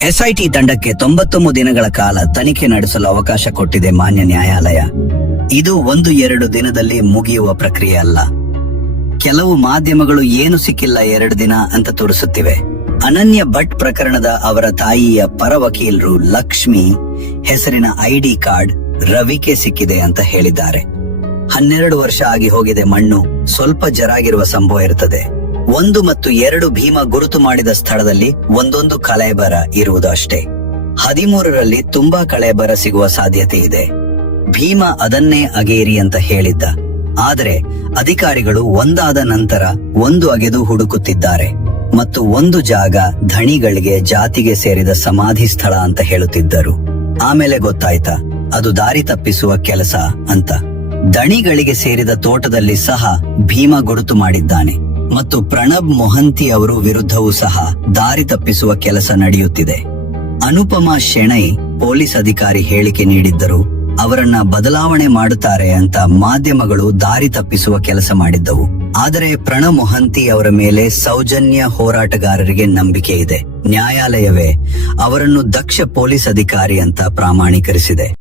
SIT ತಂಡಕ್ಕೆ 99 ದಿನಗಳ ಕಾಲ ತನಿಖೆ ನಡೆಸಲು ಅವಕಾಶ ಕೊಟ್ಟಿದೆ ಮಾನ್ಯ ನ್ಯಾಯಾಲಯ. ಇದು 1-2 ದಿನದಲ್ಲಿ ಮುಗಿಯುವ ಪ್ರಕ್ರಿಯೆ ಅಲ್ಲ. ಕೆಲವು ಮಾಧ್ಯಮಗಳು ಏನು ಸಿಕ್ಕಿಲ್ಲ 2 ದಿನ ಅಂತ ತೋರಿಸುತ್ತಿವೆ. ಅನನ್ಯ ಭಟ್ ಪ್ರಕರಣದ ಅವರ ತಾಯಿಯ ಪರ ವಕೀಲರು ಲಕ್ಷ್ಮಿ ಹೆಸರಿನ ಐಡಿ ಕಾರ್ಡ್ ರವಿಗೆ ಸಿಕ್ಕಿದೆ ಅಂತ ಹೇಳಿದ್ದಾರೆ. 12 ವರ್ಷ ಆಗಿ ಹೋಗಿದೆ. ಮಣ್ಣು ಸ್ವಲ್ಪ ಜರಾಗಿರುವ ಸಂಭವ ಇರುತ್ತದೆ. 1 ಮತ್ತು 2 ಭೀಮ ಗುರುತು ಮಾಡಿದ ಸ್ಥಳದಲ್ಲಿ ಒಂದೊಂದು ಕಳೇಬರ ಇರುವುದು ಅಷ್ಟೇ. 13ರಲ್ಲಿ ತುಂಬಾ ಕಳೇಬರ ಸಿಗುವ ಸಾಧ್ಯತೆ ಇದೆ. ಭೀಮ ಅದನ್ನೇ ಅಗೇರಿ ಅಂತ ಹೇಳಿದ್ದ. ಆದರೆ ಅಧಿಕಾರಿಗಳು ಒಂದಾದ ನಂತರ ಒಂದು ಅಗೆದು ಹುಡುಕುತ್ತಿದ್ದಾರೆ ಮತ್ತು ಒಂದು ಜಾಗ ಧಣಿಗಳಿಗೆ ಜಾತಿಗೆ ಸೇರಿದ ಸಮಾಧಿ ಸ್ಥಳ ಅಂತ ಹೇಳುತ್ತಿದ್ದರು. ಆಮೇಲೆ ಗೊತ್ತಾಯ್ತಾ ಅದು ದಾರಿ ತಪ್ಪಿಸುವ ಕೆಲಸ ಅಂತ. ದಣಿಗಳಿಗೆ ಸೇರಿದ ತೋಟದಲ್ಲಿ ಸಹ ಭೀಮ ಗುರುತು ಮಾಡಿದ್ದಾನೆ ಮತ್ತು ಪ್ರಣಬ್ ಮೊಹಂತಿ ಅವರು ವಿರುದ್ಧವೂ ಸಹ ದಾರಿ ತಪ್ಪಿಸುವ ಕೆಲಸ ನಡೆಯುತ್ತಿದೆ. ಅನುಪಮಾ ಶೆಣೈ ಪೊಲೀಸ್ ಅಧಿಕಾರಿ ಹೇಳಿಕೆ ನೀಡಿದ್ದರು. ಅವರನ್ನ ಬದಲಾವಣೆ ಮಾಡುತ್ತಾರೆ ಅಂತ ಮಾಧ್ಯಮಗಳು ದಾರಿ ತಪ್ಪಿಸುವ ಕೆಲಸ ಮಾಡಿದ್ದವು. ಆದರೆ ಪ್ರಣಬ್ ಮೊಹಂತಿ ಅವರ ಮೇಲೆ ಸೌಜನ್ಯ ಹೋರಾಟಗಾರರಿಗೆ ನಂಬಿಕೆ ಇದೆ. ನ್ಯಾಯಾಲಯವೇ ಅವರನ್ನು ದಕ್ಷ ಪೊಲೀಸ್ ಅಧಿಕಾರಿ ಅಂತ ಪ್ರಾಮಾಣೀಕರಿಸಿದೆ.